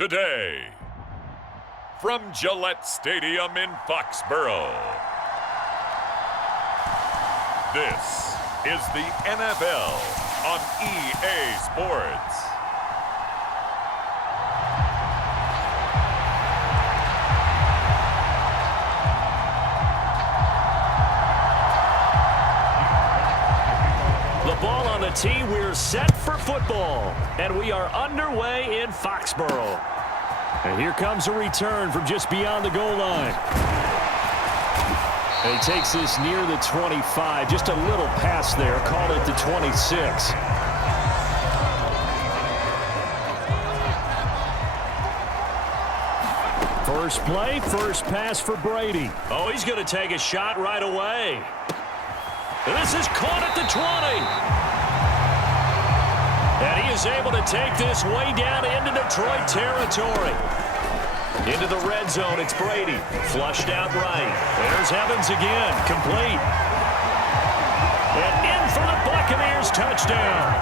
today. From Gillette Stadium in Foxborough, this is the NFL on EA Sports. The ball on the tee, we're set for football, and we are underway in Foxborough. And here comes a return from just beyond the goal line. And he takes this near the 25, just a little pass there, call it the 26. First play, first pass for Brady. Oh, he's going to take a shot right away. This is caught at the 20. And he is able to take this way down into Detroit territory. Into the red zone, it's Brady. Flushed out right. There's Evans again, complete. And in for the Buccaneers touchdown.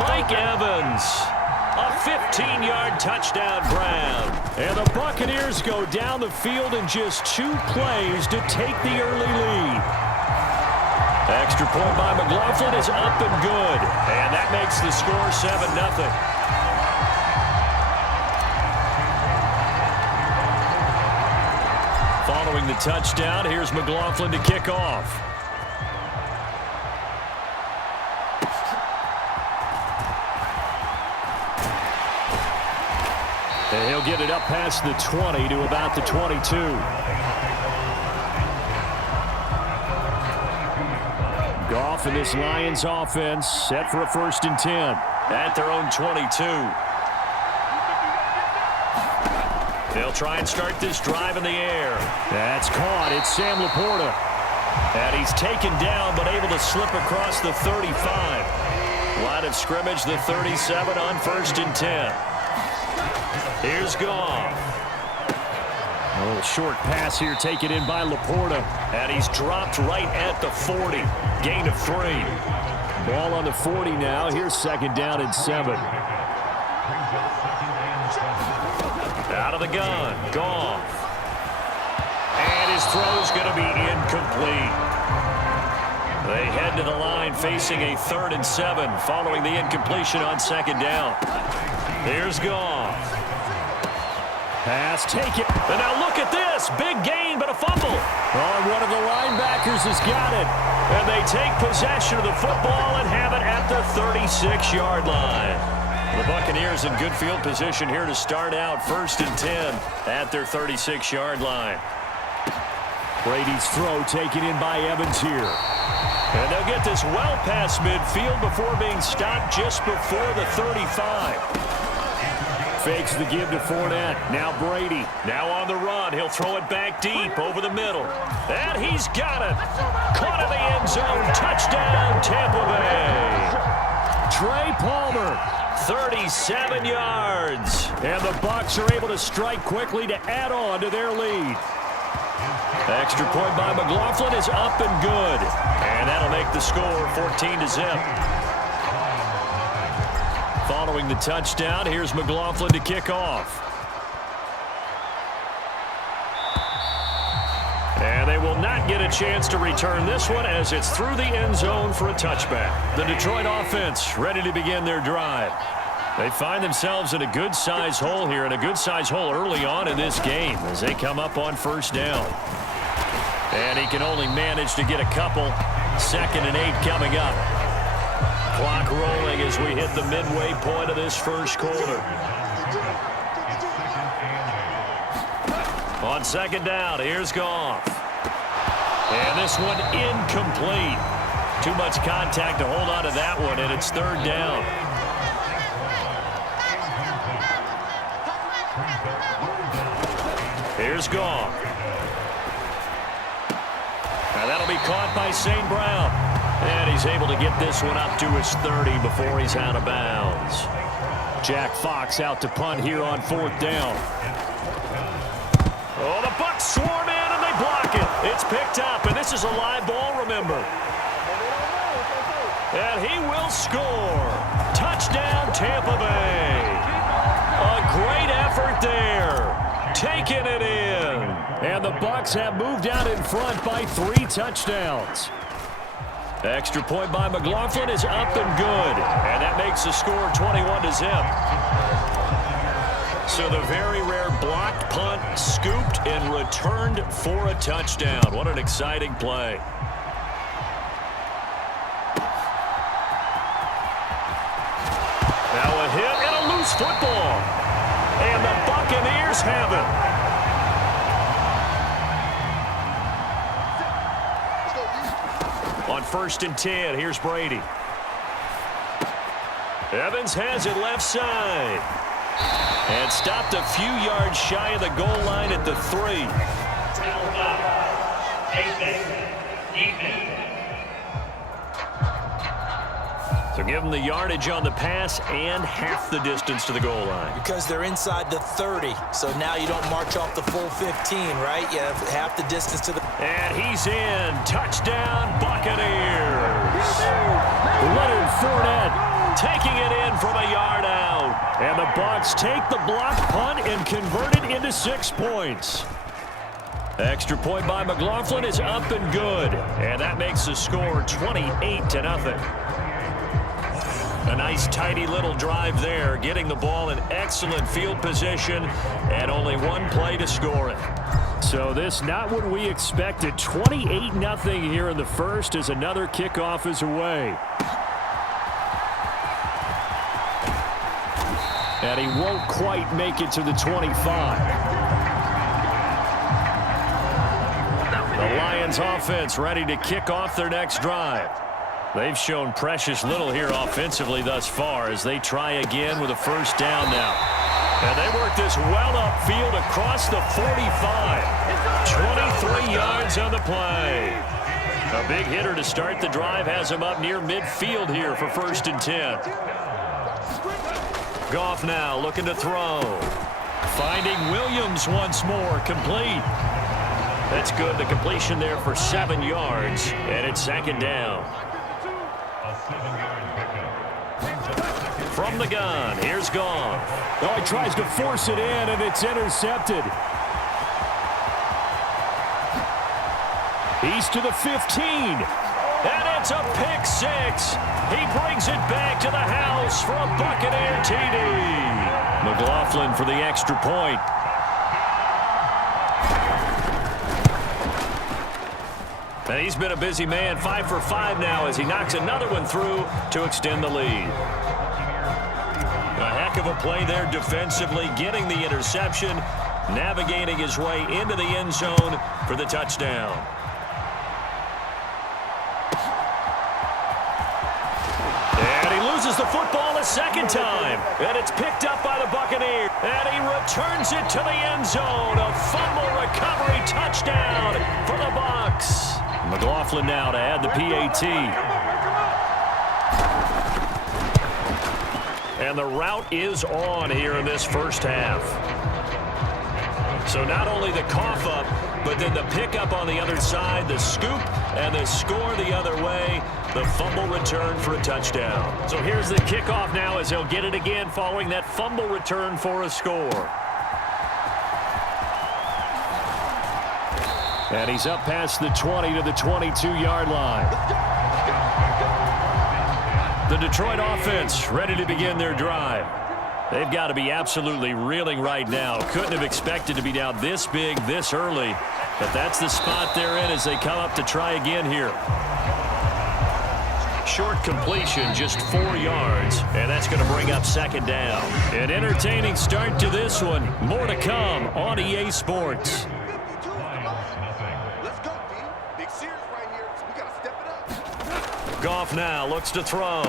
Mike Evans, a 15-yard touchdown grab. And the Buccaneers go down the field in just 2 plays to take the early lead. Extra point by McLaughlin is up and good. And that makes the score 7-0. Following the touchdown, here's McLaughlin to kick off. And he'll get it up past the 20 to about the 22. Goff and this Lions offense set for a 1st and 10 at their own 22. They'll try and start this drive in the air. That's caught. It's Sam Laporta. And he's taken down but able to slip across the 35. Line of scrimmage, the 37 on 1st and 10. Here's Goff. A little short pass here taken in by Laporta. And he's dropped right at the 40. Gain of 3. Ball on the 40 now. Here's 2nd down and 7. Out of the gun. Goff. And his throw's going to be incomplete. They head to the line facing a 3rd and 7 following the incompletion on 2nd down. Here's Goff. Pass taken. And now look at this. Big gain, but a fumble. Oh, one of the linebackers has got it. And they take possession of the football and have it at the 36-yard line. The Buccaneers in good field position here to start out 1st and 10 at their 36-yard line. Brady's throw taken in by Evans here. And they'll get this well past midfield before being stopped just before the 35. Fakes the give to Fournette. Now Brady. Now on the run. He'll throw it back deep over the middle. And he's got it. Caught in the end zone. Touchdown, Tampa Bay. Trey Palmer, 37 yards. And the Bucs are able to strike quickly to add on to their lead. Extra point by McLaughlin is up and good. And that'll make the score 14-0. Following the touchdown, here's McLaughlin to kick off. And they will not get a chance to return this one as it's through the end zone for a touchback. The Detroit offense ready to begin their drive. They find themselves in a good-sized hole here, and a good-sized hole early on in this game as they come up on 1st down. And he can only manage to get a couple. 2nd and 8 coming up. Clock rolling as we hit the midway point of this 1st quarter. On 2nd down, here's Goff. And this one incomplete. Too much contact to hold on to that one, and it's 3rd down. Here's Goff. Now that'll be caught by St. Brown. And he's able to get this one up to his 30 before he's out of bounds. Jack Fox out to punt here on 4th down. Oh, the Bucs swarm in and they block it. It's picked up, and this is a live ball, remember. And he will score. Touchdown, Tampa Bay. taking it in. And the Bucs have moved out in front by 3 touchdowns. Extra point by McLaughlin is up and good. And that makes the score 21-0. So the very rare blocked punt scooped and returned for a touchdown. What an exciting play. Now a hit and a loose football. And the Buccaneers have it. On 1st and 10, here's Brady. Evans has it left side. And stopped a few yards shy of the goal line at the 3. So give them the yardage on the pass and half the distance to the goal line. Because they're inside the 30, so now you don't march off the full 15, right? You have half the distance to the... And he's in. Touchdown, Buccaneers. Leonard Fournette taking it in from a yard out. And the Bucs take the block punt and convert it into 6 points. Extra point by McLaughlin is up and good. And that makes the score 28-0. A nice, tidy little drive there, getting the ball in excellent field position, and only 1 play to score it. So this not what we expected. 28-0 here in the first as another kickoff is away. And he won't quite make it to the 25. The Lions offense ready to kick off their next drive. They've shown precious little here offensively thus far as they try again with a 1st down now. And they work this well upfield across the 45. 23 yards on the play. A big hitter to start the drive has him up near midfield here for 1st and 10. Goff now looking to throw. Finding Williams once more, complete. That's good, the completion there for 7 yards, and it's 2nd down. From the gun, here's Goff. Oh, he tries to force it in, and it's intercepted. He's to the 15. And it's a pick 6. He brings it back to the house for a Buccaneer TD. McLaughlin for the extra point. And he's been a busy man, 5 for 5 now as he knocks another one through to extend the lead. A heck of a play there defensively, getting the interception, navigating his way into the end zone for the touchdown. And he loses the football a 2nd time. And it's picked up by the Buccaneers. And he returns it to the end zone. A fumble recovery touchdown for the Bucs. McLaughlin now to add the PAT. And the route is on here in this 1st half. So not only the cough up, but then the pickup on the other side, the scoop, and the score the other way, the fumble return for a touchdown. So here's the kickoff now as he'll get it again following that fumble return for a score. And he's up past the 20 to the 22-yard line. The Detroit offense ready to begin their drive. They've got to be absolutely reeling right now. Couldn't have expected to be down this big, this early. But that's the spot they're in as they come up to try again here. Short completion, just 4 yards. And that's going to bring up 2nd down. An entertaining start to this one. More to come on EA Sports. Goff now looks to throw.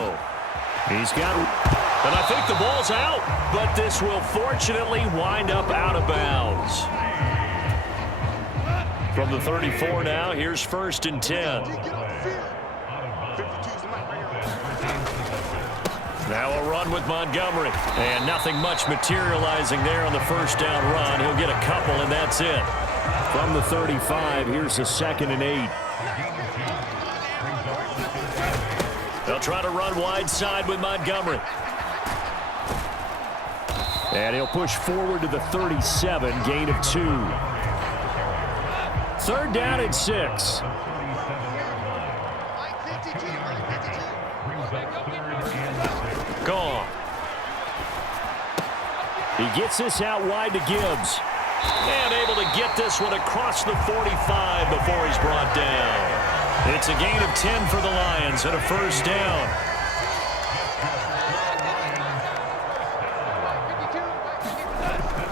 He's got, and I think the ball's out, but this will fortunately wind up out of bounds. From the 34 now, here's 1st and 10. Now a run with Montgomery, and nothing much materializing there on the 1st down run. He'll get a couple, and that's it. From the 35, here's the 2nd and 8. They'll try to run wide side with Montgomery. And he'll push forward to the 37, gain of 2. 3rd down and 6. Gone. He gets this out wide to Gibbs. And able to get this one across the 45 before he's brought down. It's a gain of 10 for the Lions and a 1st down.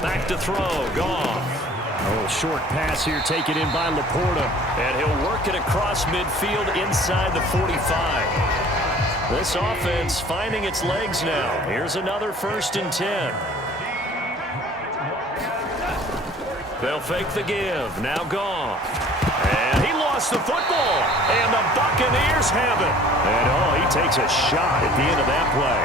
Back to throw. Goff. A little short pass here taken in by Laporta. And he'll work it across midfield inside the 45. This offense finding its legs now. Here's another 1st and 10. They'll fake the give. Now Goff. And he lost the football. And the Buccaneers have it. And, he takes a shot at the end of that play.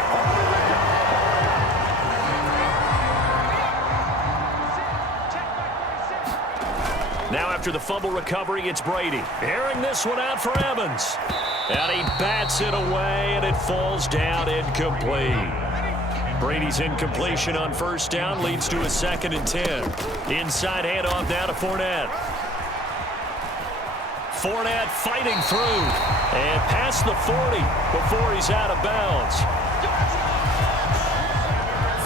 Now after the fumble recovery, it's Brady. Airing this one out for Evans. And he bats it away, and it falls down incomplete. Brady's incompletion on 1st down leads to a 2nd and 10. Inside handoff now to Fournette. Fournette fighting through. And past the 40 before he's out of bounds.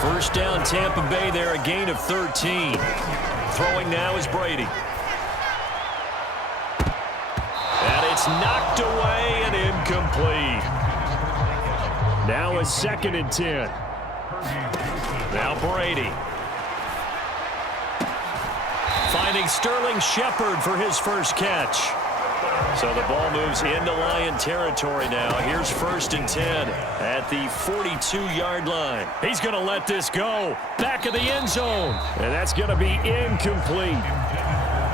1st down Tampa Bay there, a gain of 13. Throwing now is Brady. And it's knocked away and incomplete. Now a 2nd and 10. Now Brady. Finding Sterling Shepard for his 1st catch. So the ball moves into Lion territory now. Here's 1st and 10 at the 42-yard line. He's going to let this go. Back of the end zone. And that's going to be incomplete.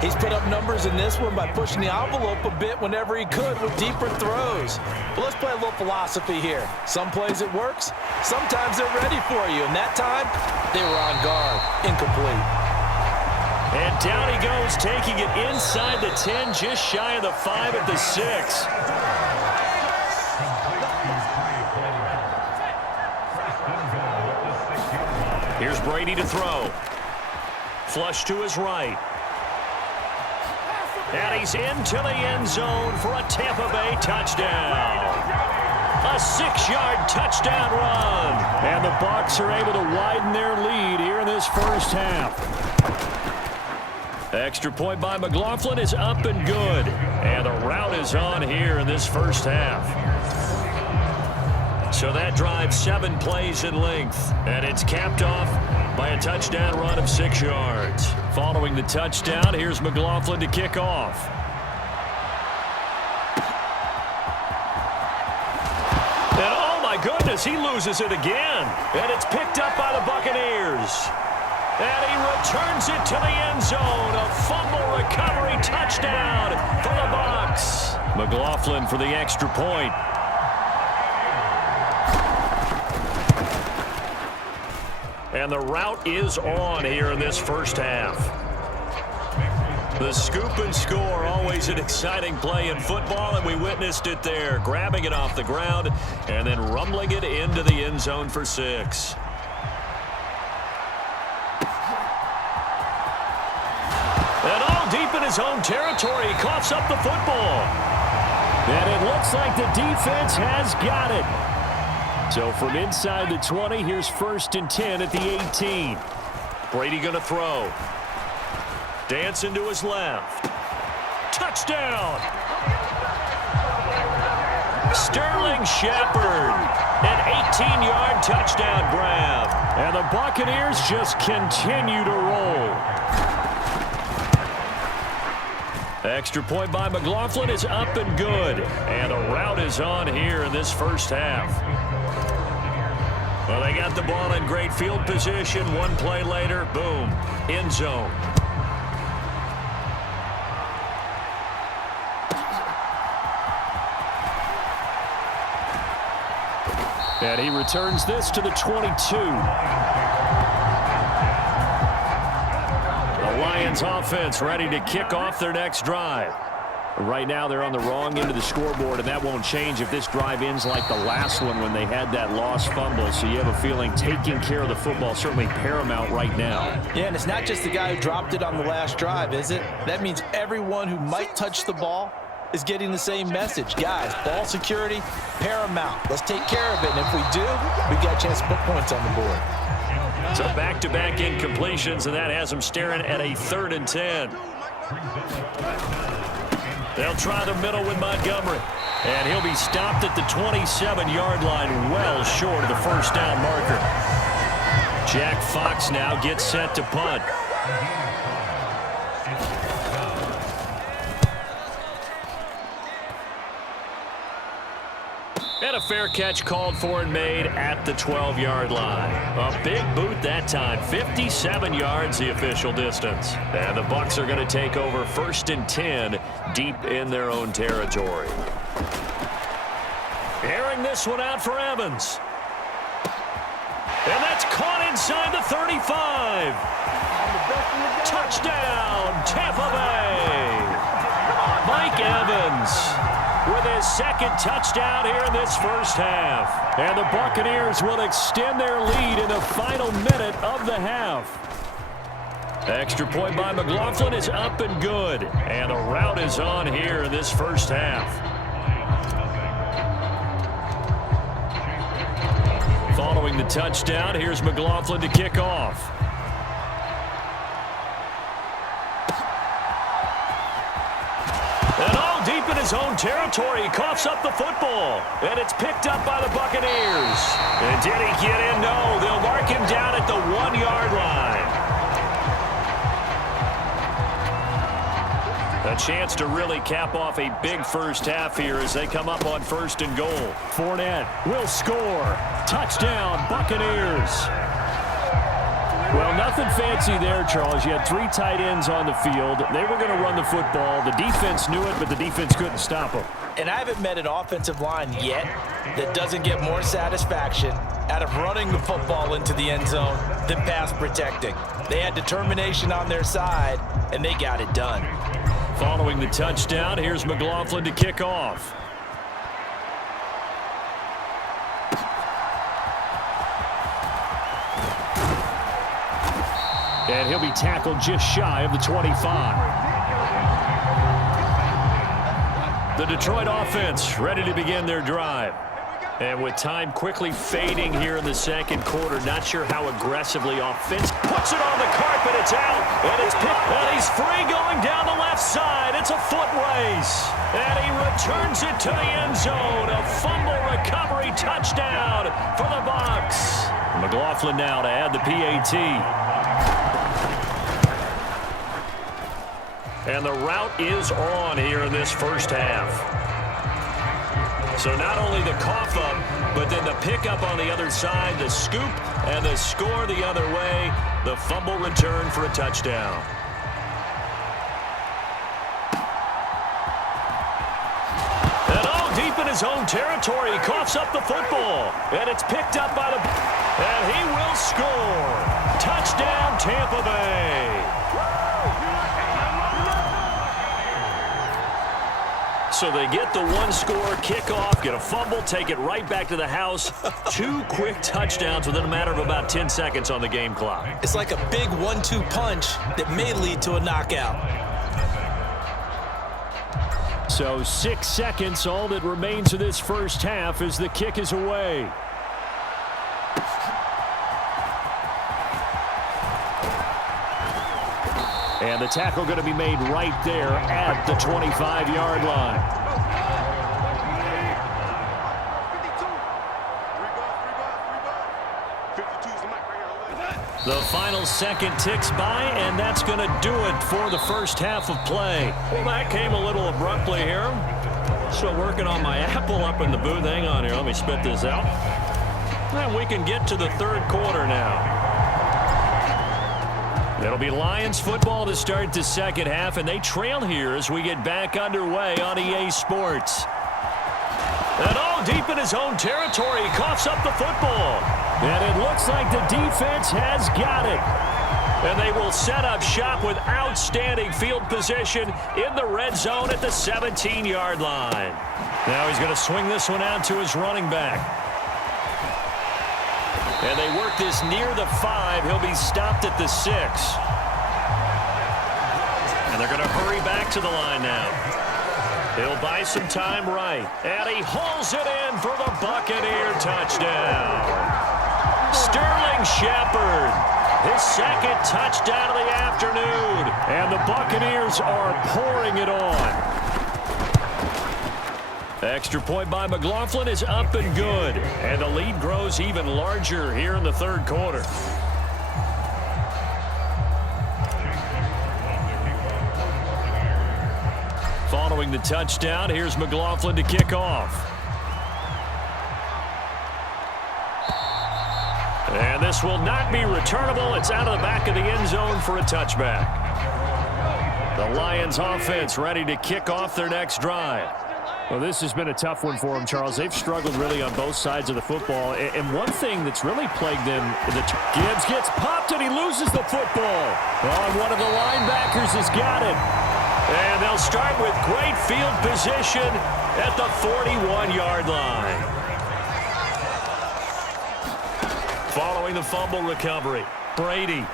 He's put up numbers in this one by pushing the envelope a bit whenever he could with deeper throws. But let's play a little philosophy here. Some plays it works. Sometimes they're ready for you. And that time, they were on guard. Incomplete. And down he goes, taking it inside the 10, just shy of the 5 at the 6. Here's Brady to throw. Flush to his right. And he's into the end zone for a Tampa Bay touchdown. A 6-yard touchdown run. And the Bucs are able to widen their lead here in this 1st half. Extra point by McLaughlin is up and good. And the route is on here in this 1st half. So that drive 7 plays in length. And it's capped off by a touchdown run of 6 yards. Following the touchdown, here's McLaughlin to kick off. And oh my goodness, he loses it again. And it's picked up by the Buccaneers. And he returns it to the end zone. A fumble recovery touchdown for the Bucs. McLaughlin for the extra point. And the route is on here in this 1st half. The scoop and score, always an exciting play in football, and we witnessed it there. Grabbing it off the ground and then rumbling it into the end zone for 6. And all deep in his own territory, he coughs up the football. And it looks like the defense has got it. So from inside the 20, here's 1st and 10 at the 18. Brady going to throw. Dancing to his left. Touchdown! Sterling Shepard. An 18-yard touchdown grab. And the Buccaneers just continue to roll. Extra point by McLaughlin is up and good. And the route is on here in this 1st half. Well, they got the ball in great field position. 1 play later, boom, end zone. And he returns this to the 22. The Lions offense ready to kick off their next drive. Right now they're on the wrong end of the scoreboard, and that won't change if this drive ends like the last one when they had that lost fumble. So you have a feeling taking care of the football is certainly paramount right now. Yeah, and it's not just the guy who dropped it on the last drive, is it? That means everyone who might touch the ball is getting the same message. Guys, ball security, paramount. Let's take care of it, and if we do, we got a chance to put points on the board. So back-to-back incompletions, and that has them staring at a 3rd and 10. They'll try the middle with Montgomery. And he'll be stopped at the 27-yard line, well short of the first down marker. Jack Fox now gets set to punt. And a fair catch called for and made at the 12-yard line. A big boot that time. 57 yards the official distance. And the Bucs are going to take over 1st and 10 deep in their own territory. Airing this one out for Evans. And that's caught inside the 35. Touchdown, Tampa Bay. Mike Evans with his 2nd touchdown here in this first half. And the Buccaneers will extend their lead in the final minute of the half. Extra point by McLaughlin is up and good. And a rout is on here in this first half. Following the touchdown, here's McLaughlin to kick off. Deep in his own territory, he coughs up the football, and it's picked up by the Buccaneers. And did he get in? No, they'll mark him down at the 1-yard line. A chance to really cap off a big first half here as they come up on 1st and goal. Fournette will score. Touchdown, Buccaneers. Well, nothing fancy there, Charles. You had 3 tight ends on the field. They were going to run the football. The defense knew it, but the defense couldn't stop them. And I haven't met an offensive line yet that doesn't get more satisfaction out of running the football into the end zone than pass protecting. They had determination on their side, and they got it done. Following the touchdown, here's McLaughlin to kick off. And he'll be tackled just shy of the 25. The Detroit offense ready to begin their drive. And with time quickly fading here in the 2nd quarter, not sure how aggressively offense puts it on the carpet. It's out, and it's picked, and he's free going down the left side. It's a foot race, and he returns it to the end zone. A fumble recovery touchdown for the Bucs. McLaughlin now to add the PAT. And the route is on here in this first half. So not only the cough up, but then the pickup on the other side, the scoop, and the score the other way. The fumble return for a touchdown. And all deep in his own territory, he coughs up the football. And it's picked up by the... And he will score. Touchdown, Tampa Bay. So they get the 1-score kickoff, get a fumble, take it right back to the house. 2 quick touchdowns within a matter of about 10 seconds on the game clock. It's like a big 1-2 punch that may lead to a knockout. So 6 seconds, all that remains of this first half as the kick is away. And the tackle going to be made right there at the 25-yard line. The final second ticks by, and that's going to do it for the first half of play. Well, that came a little abruptly here. Still working on my apple up in the booth. Hang on here. Let me spit this out. And we can get to the 3rd quarter now. It'll be Lions football to start the second half, and they trail here as we get back underway on EA Sports. And all deep in his own territory, he coughs up the football. And it looks like the defense has got it. And they will set up shop with outstanding field position in the red zone at the 17-yard line. Now he's going to swing this one out to his running back. And they work this near the 5. He'll be stopped at the 6. And they're going to hurry back to the line now. He'll buy some time right. And he hauls it in for the Buccaneer touchdown. Sterling Shepard, his second touchdown of the afternoon. And the Buccaneers are pouring it on. Extra point by McLaughlin is up and good. And the lead grows even larger here in the third quarter. Following the touchdown, here's McLaughlin to kick off. And this will not be returnable. It's out of the back of the end zone for a touchback. The Lions offense ready to kick off their next drive. Well, this has been a tough one for them, Charles. They've struggled really on both sides of the football. And one thing that's really plagued them, Gibbs gets popped and he loses the football. Oh, one of the linebackers has got it. And they'll start with great field position at the 41-yard line. Following the fumble recovery, Brady.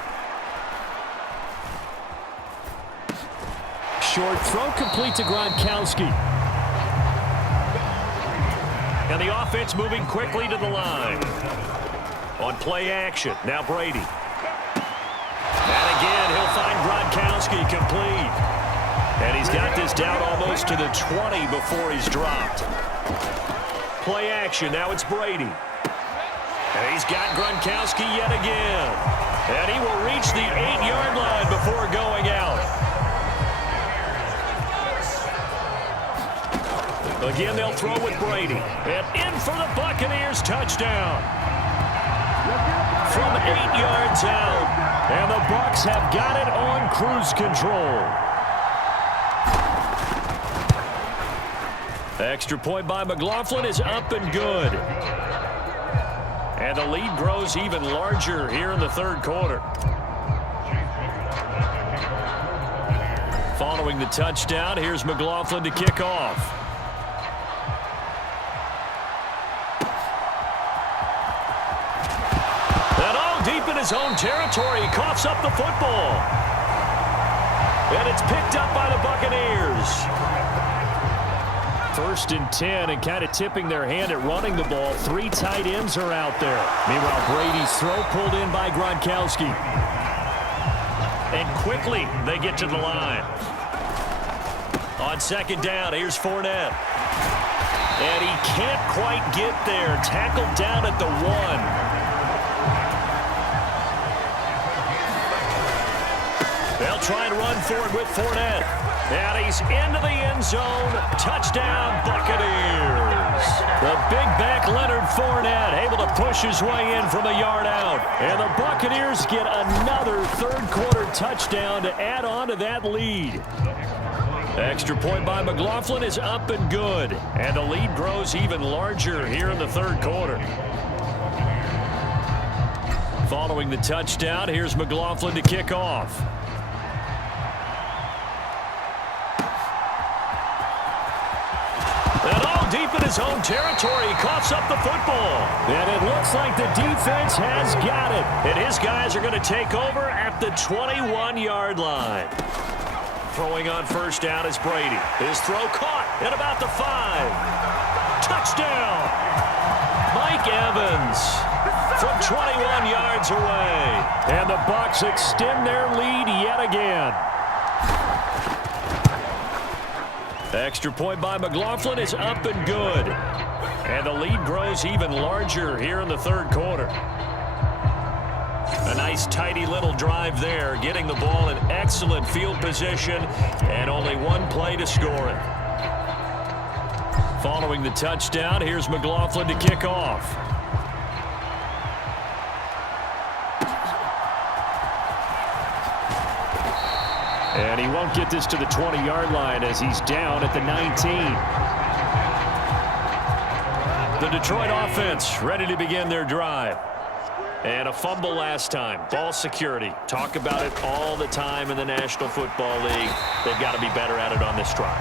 Short throw complete to Gronkowski. And the offense moving quickly to the line. On play action, now Brady. And again, he'll find Gronkowski complete. And he's got this down almost to the 20 before he's dropped. Play action, now it's Brady. And he's got Gronkowski yet again. And he will reach the 8-yard line before going out. Again, they'll throw with Brady. And in for the Buccaneers touchdown. From 8 yards out. And the Bucs have got it on cruise control. Extra point by McLaughlin is up and good. And the lead grows even larger here in the third quarter. Following the touchdown, here's McLaughlin to kick off. And all deep in his own territory, he coughs up the football. And it's picked up by the Buccaneers. 1st and 10, and kind of tipping their hand at running the ball. 3 tight ends are out there. Meanwhile, Brady's throw pulled in by Gronkowski. And quickly, they get to the line. On 2nd down, here's Fournette. And he can't quite get there. Tackled down at the 1. They'll try and run forward with Fournette. And he's into the end zone. Touchdown, Buccaneers. The big back Leonard Fournette able to push his way in from a yard out. And the Buccaneers get another third quarter touchdown to add on to that lead. Extra point by McLaughlin is up and good. And the lead grows even larger here in the third quarter. Following the touchdown, here's McLaughlin to kick off. And all deep in his own territory, he coughs up the football. And it looks like the defense has got it. And his guys are going to take over at the 21-yard line. Throwing on 1st down is Brady. His throw caught at about the 5. Touchdown! Mike Evans from 21 yards away. And the Bucs extend their lead yet again. Extra point by McLaughlin is up and good. And the lead grows even larger here in the third quarter. A nice tidy little drive there, getting the ball in excellent field position and only one play to score it. Following the touchdown, here's McLaughlin to kick off. And he won't get this to the 20-yard line as he's down at the 19. The Detroit offense ready to begin their drive. And a fumble last time. Ball security. Talk about it all the time in the National Football League. They've got to be better at it on this drive.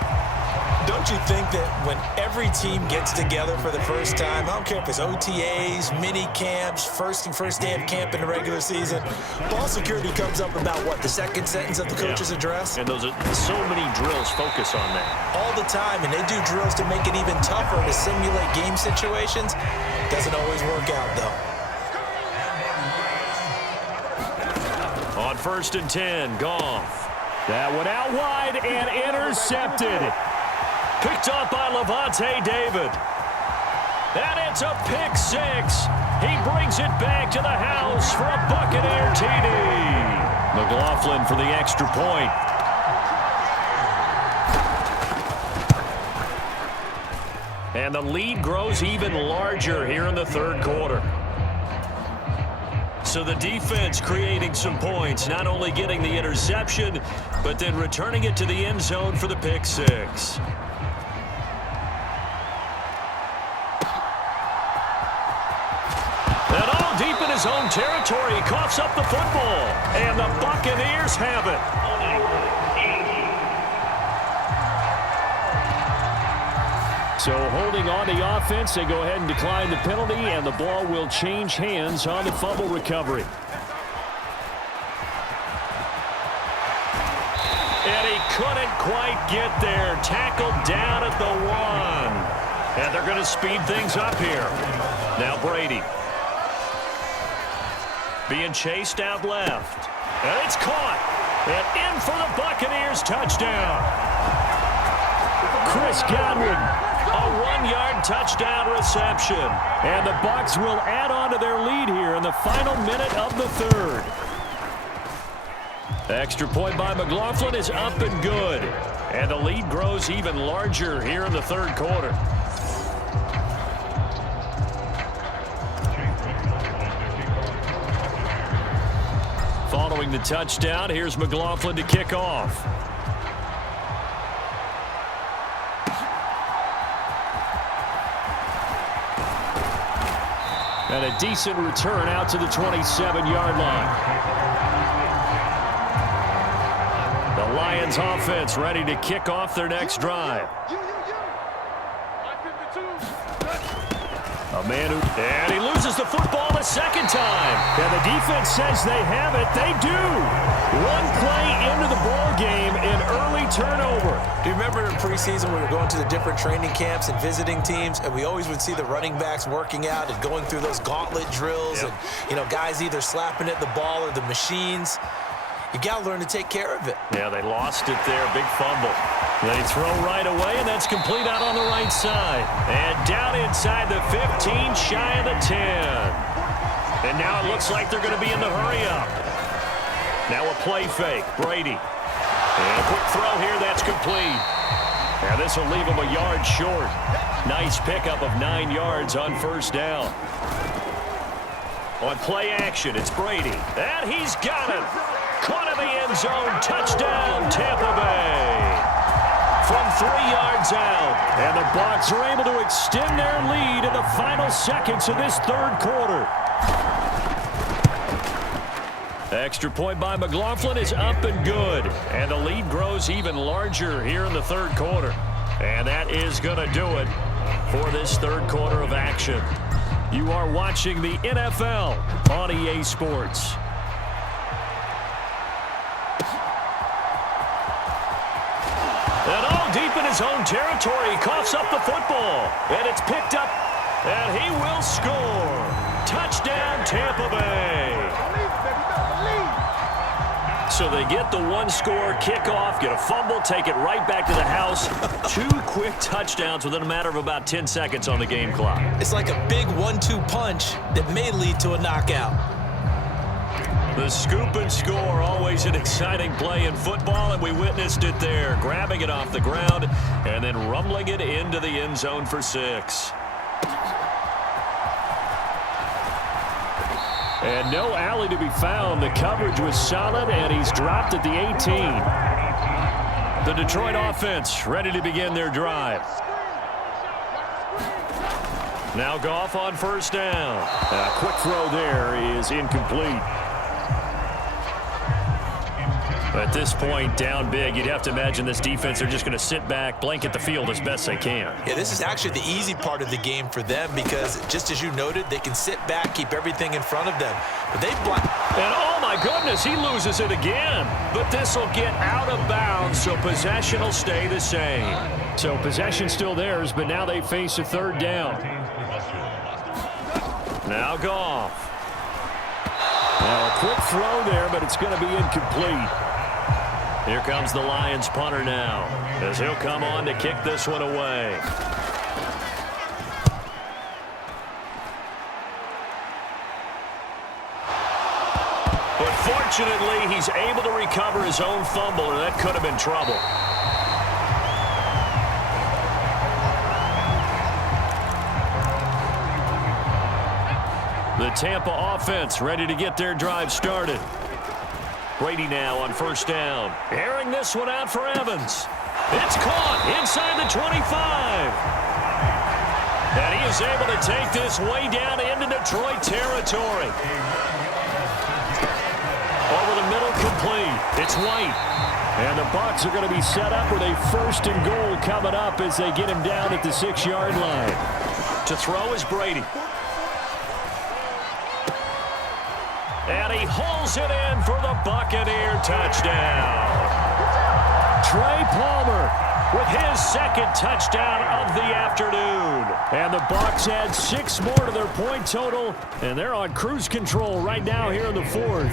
Don't you think that when every team gets together for the first time, I don't care if it's OTAs, mini camps, first day of camp in the regular season, ball security comes up about, what, the second sentence of the coach's address? And those are so many drills focus on that. All the time, and they do drills to make it even tougher to simulate game situations. Doesn't always work out, though. On 1st and 10, Goff. That one out wide and intercepted. Picked up by Levante David. And it's a pick 6. He brings it back to the house for a Buccaneer TD. McLaughlin for the extra point. And the lead grows even larger here in the third quarter. So the defense creating some points, not only getting the interception, but then returning it to the end zone for the pick 6. And all deep in his own territory, he coughs up the football. And the Buccaneers have it. So holding on the offense, they go ahead and decline the penalty, and the ball will change hands on the fumble recovery. And he couldn't quite get there. Tackled down at the 1. And they're going to speed things up here. Now Brady. Being chased out left. And it's caught. And in for the Buccaneers touchdown. Chris Godwin. A 1-yard touchdown reception. And the Bucs will add on to their lead here in the final minute of the third. The extra point by McLaughlin is up and good. And the lead grows even larger here in the third quarter. Following the touchdown, here's McLaughlin to kick off. And a decent return out to the 27-yard line. The Lions offense ready to kick off their next drive. And he loses the football a second time. And the defense says they have it. They do. One play into the ball game, an early turnover. Do you remember in preseason we were going to the different training camps and visiting teams, and we always would see the running backs working out and going through those gauntlet drills, and guys either slapping at the ball or the machines. You got to learn to take care of it. Yeah, they lost it there. Big fumble. They throw right away, and that's complete out on the right side. And down inside the 15, shy of the 10. And now it looks like they're going to be in the hurry-up. Now a play fake. Brady. And a quick throw here. That's complete. And this will leave him a yard short. Nice pickup of 9 yards on first down. On play action, it's Brady. And he's got it. Caught in the end zone. Touchdown, Tampa Bay. From 3 yards out. And the Bucs are able to extend their lead in the final seconds of this third quarter. Extra point by McLaughlin is up and good. And the lead grows even larger here in the third quarter. And that is going to do it for this third quarter of action. You are watching the NFL on EA Sports. And all deep in his own territory, he coughs up the football. And it's picked up, and he will score. Touchdown, Tampa Bay. So they get the one-score kickoff, get a fumble, take it right back to the house. 2 quick touchdowns within a matter of about 10 seconds on the game clock. It's like a big 1-2 punch that may lead to a knockout. The scoop and score, always an exciting play in football, and we witnessed it there, grabbing it off the ground and then rumbling it into the end zone for 6. And no alley to be found. The coverage was solid, and he's dropped at the 18. The Detroit offense ready to begin their drive. Now Goff on first down. A quick throw there is incomplete. At this point, down big, you'd have to imagine this defense are just going to sit back, blanket the field as best they can. Yeah, this is actually the easy part of the game for them because, just as you noted, they can sit back, keep everything in front of them. But they've blocked. And oh my goodness, he loses it again. But this will get out of bounds, so possession will stay the same. So possession still theirs, but now they face a third down. Now Goff. Now a quick throw there, but it's going to be incomplete. Here comes the Lions punter now, as he'll come on to kick this one away. But fortunately, he's able to recover his own fumble, or that could have been trouble. The Tampa offense ready to get their drive started. Brady now on first down. Airing this one out for Evans. It's caught inside the 25. And he is able to take this way down into Detroit territory. Over the middle, complete. It's White. And the Bucs are going to be set up with a 1st and goal coming up as they get him down at the 6-yard line. To throw is Brady. And he hauls it in for the Buccaneer touchdown. Trey Palmer with his 2nd touchdown of the afternoon. And the Bucs add 6 more to their point total, and they're on cruise control right now here in the 4th.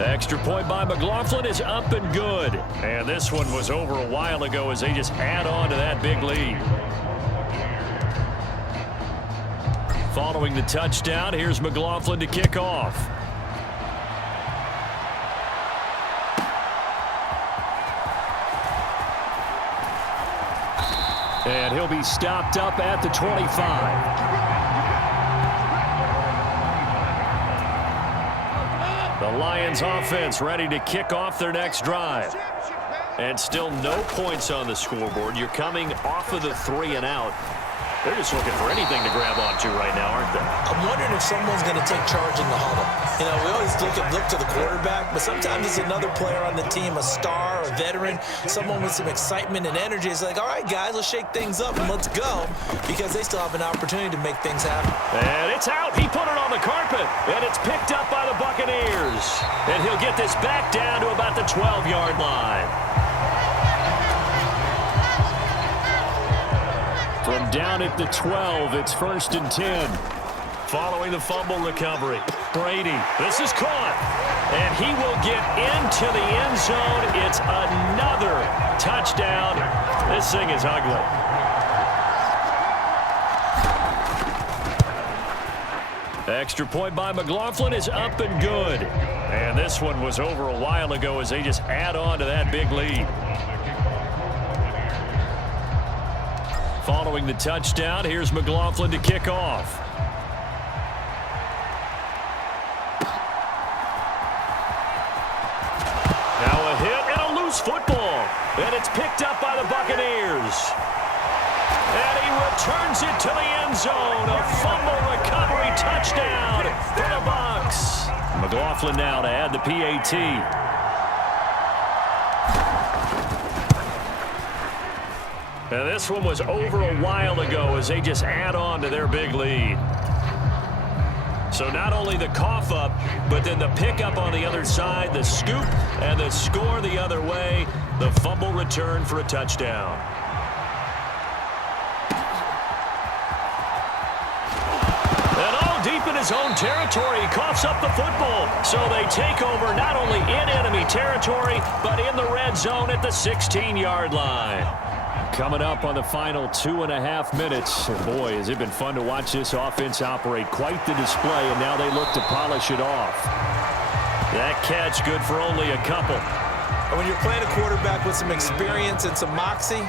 Extra point by McLaughlin is up and good. And this one was over a while ago as they just add on to that big lead. Following the touchdown, here's McLaughlin to kick off. And he'll be stopped up at the 25. The Lions offense ready to kick off their next drive. And still no points on the scoreboard. You're coming off of the 3 and out. They're just looking for anything to grab onto right now, aren't they? I'm wondering if someone's going to take charge in the huddle. You know, we always look to the quarterback, but sometimes it's another player on the team, a star, a veteran, someone with some excitement and energy. It's like, all right, guys, let's shake things up and let's go, because they still have an opportunity to make things happen. And it's out. He put it on the carpet, and it's picked up by the Buccaneers. And he'll get this back down to about the 12-yard line. From down at the 12, it's 1st and 10. Following the fumble recovery, Brady. This is caught. And he will get into the end zone. It's another touchdown. This thing is ugly. Extra point by McLaughlin is up and good. And this one was over a while ago as they just add on to that big lead. Following the touchdown, here's McLaughlin to kick off. Now a hit and a loose football. And it's picked up by the Buccaneers. And he returns it to the end zone. A fumble recovery touchdown for the Bucs. McLaughlin now to add the PAT. And this one was over a while ago as they just add on to their big lead. So not only the cough up, but then the pickup on the other side, the scoop, and the score the other way, the fumble return for a touchdown. And all deep in his own territory, he coughs up the football. So they take over not only in enemy territory, but in the red zone at the 16-yard line. Coming up on the final 2.5 minutes. And boy, has it been fun to watch this offense operate. Quite the display, and now they look to polish it off. That catch good for only a couple. And when you're playing a quarterback with some experience and some moxie,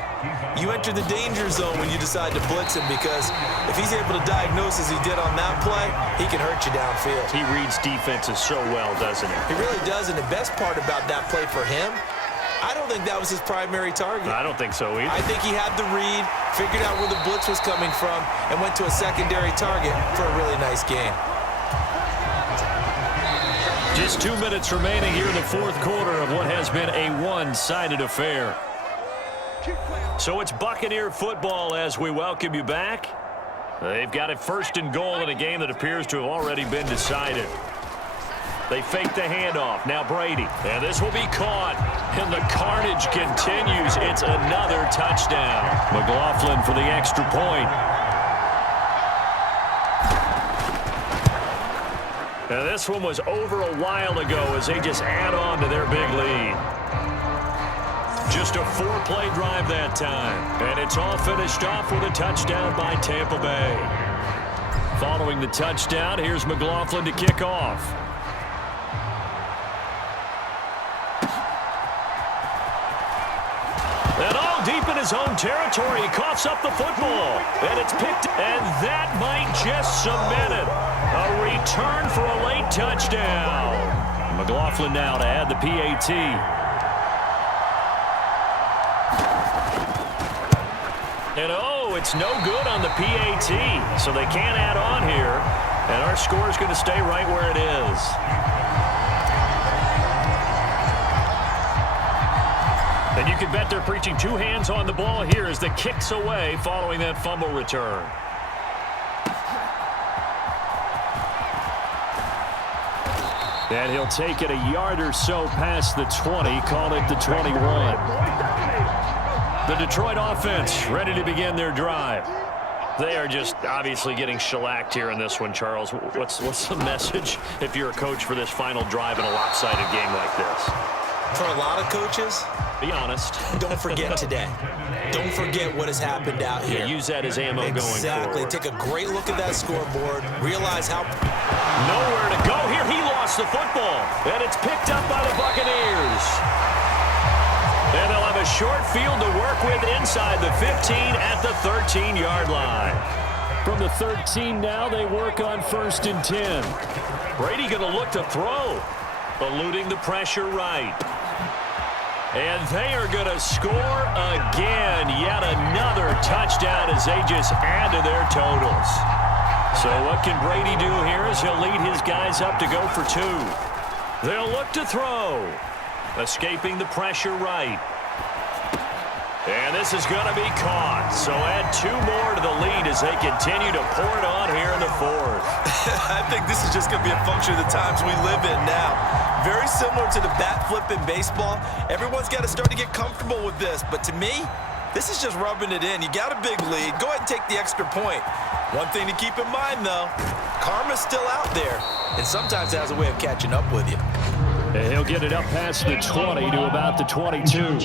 you enter the danger zone when you decide to blitz him, because if he's able to diagnose as he did on that play, he can hurt you downfield. He reads defenses so well, doesn't he? He really does, and the best part about that play for him I don't think that was his primary target. I don't think so either. I think he had the read, figured out where the blitz was coming from, and went to a secondary target for a really nice gain. Just 2 minutes remaining here in the fourth quarter of what has been a one-sided affair. So it's Buccaneer football as we welcome you back. They've got it first and goal in a game that appears to have already been decided. They fake the handoff. Now Brady. And this will be caught. And the carnage continues. It's another touchdown. McLaughlin for the extra point. Now this one was over a while ago as they just add on to their big lead. Just a 4-play drive that time. And it's all finished off with a touchdown by Tampa Bay. Following the touchdown, here's McLaughlin to kick off. And all deep in his own territory, he coughs up the football. And it's picked, and that might just cement it. A return for a late touchdown. McLaughlin now to add the PAT. And oh, it's no good on the PAT, so they can't add on here. And our score is going to stay right where it is. And you can bet they're preaching two hands on the ball here as the kick's away following that fumble return. And he'll take it a yard or so past the 20, call it the 21. The Detroit offense ready to begin their drive. They are just obviously getting shellacked here in this one, Charles. What's the message if you're a coach for this final drive in a lopsided game like this? For a lot of coaches, be honest. Don't forget today. Don't forget what has happened out here. Yeah, use that as ammo going forward. Exactly. Take a great look at that scoreboard. Realize how... Nowhere to go here. He lost the football. And it's picked up by the Buccaneers. And they'll have a short field to work with inside the 15 at the 13-yard line. From the 13 now, they work on 1st and 10. Brady going to look to throw. Eluding the pressure right. And they are going to score again. Yet another touchdown as they just add to their totals. So what can Brady do here as he'll lead his guys up to go for two. They'll look to throw. Escaping the pressure right. And this is going to be caught. So add two more to the lead as they continue to pour it on here in the fourth. I think this is just going to be a function of the times we live in now. Very similar to the bat flip in baseball. Everyone's got to start to get comfortable with this. But to me, this is just rubbing it in. You got a big lead. Go ahead and take the extra point. One thing to keep in mind, though, karma's still out there. And sometimes it has a way of catching up with you. And he'll get it up past the 20 to about the 22.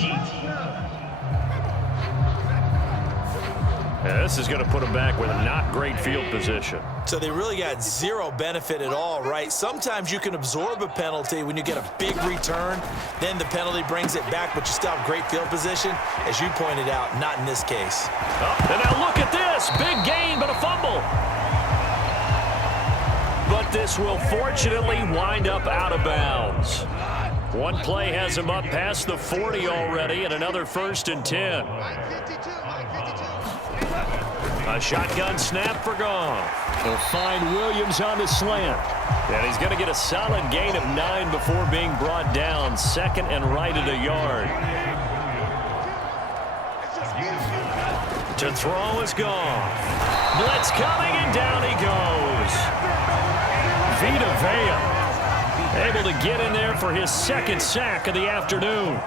Yeah, this is going to put them back with a not great field position. So they really got zero benefit at all, right? Sometimes you can absorb a penalty when you get a big return. Then the penalty brings it back, but you still have great field position. As you pointed out, not in this case. Oh, and now look at this. Big gain, but a fumble. But this will fortunately wind up out of bounds. One play has him up past the 40 already, and another 1st and 10. A shotgun snap for Goff. He'll find Williams on the slant. And he's going to get a solid gain of 9 before being brought down. 2nd and right at a yard. To throw is Goff. Blitz coming, and down he goes. Vita Vea able to get in there for his 2nd sack of the afternoon.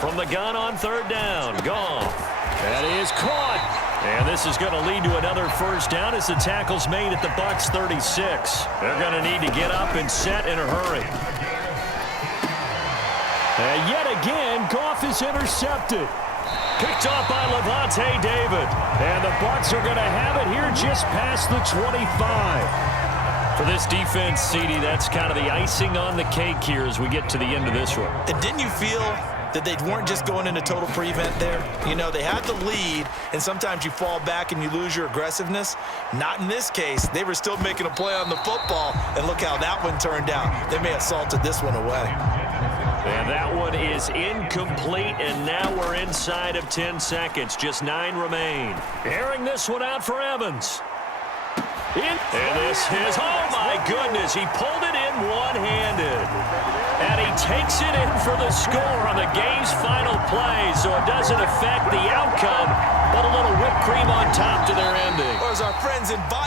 From the gun on 3rd down, Goff. That is caught. And this is going to lead to another 1st down as the tackle's made at the Bucs 36. They're going to need to get up and set in a hurry. And yet again, Goff is intercepted. Picked off by Levante David. And the Bucs are going to have it here just past the 25. For this defense, CD, that's kind of the icing on the cake here as we get to the end of this one. And didn't you feel that they weren't just going into total prevent there? You know, they had the lead, and sometimes you fall back and you lose your aggressiveness. Not in this case. They were still making a play on the football, and look how that one turned out. They may have salted this one away. And that one is incomplete, and now we're inside of 10 seconds. Just 9 remain. Airing this one out for Evans. And this is, oh my goodness, he pulled it in one-handed. And he takes it in for the score on the game's final play, so it doesn't affect the outcome, but a little whipped cream on top to their ending. Or as our friends in